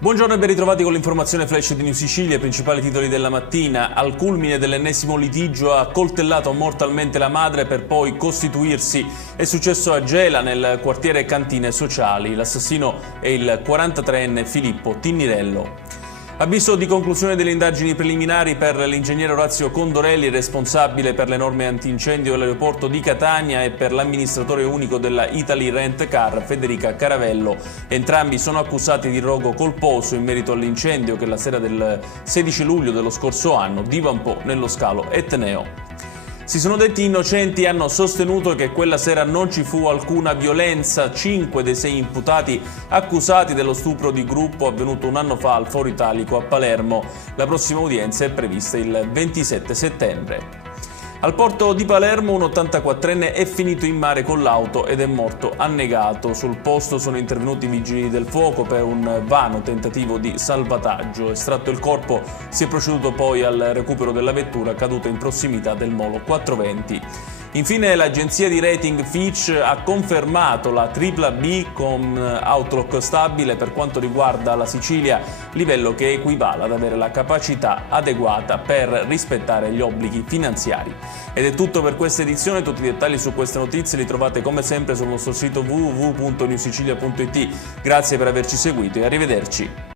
Buongiorno e ben ritrovati con l'informazione flash di New Sicilia, i principali titoli della mattina. Al culmine dell'ennesimo litigio ha coltellato mortalmente la madre per poi costituirsi. È successo a Gela, nel quartiere Cantine Sociali. L'assassino è il 43enne Filippo Tinnirello. Avviso di conclusione delle indagini preliminari per l'ingegnere Orazio Condorelli, responsabile per le norme antincendio dell'aeroporto di Catania, e per l'amministratore unico della Italy Rent Car, Federica Caravello. Entrambi sono accusati di rogo colposo in merito all'incendio che la sera del 16 luglio dello scorso anno divampò nello scalo Etneo. Si sono detti innocenti e hanno sostenuto che quella sera non ci fu alcuna violenza. 5 dei 6 imputati accusati dello stupro di gruppo avvenuto un anno fa al Foro Italico a Palermo. La prossima udienza è prevista il 27 settembre. Al porto di Palermo un 84enne è finito in mare con l'auto ed è morto annegato. Sul posto sono intervenuti i vigili del fuoco per un vano tentativo di salvataggio. Estratto il corpo, si è proceduto poi al recupero della vettura caduta in prossimità del molo 420. Infine l'agenzia di rating Fitch ha confermato la BBB con outlook stabile per quanto riguarda la Sicilia, livello che equivale ad avere la capacità adeguata per rispettare gli obblighi finanziari. Ed è tutto per questa edizione. Tutti i dettagli su queste notizie li trovate come sempre sul nostro sito www.newsicilia.it. Grazie per averci seguito e arrivederci.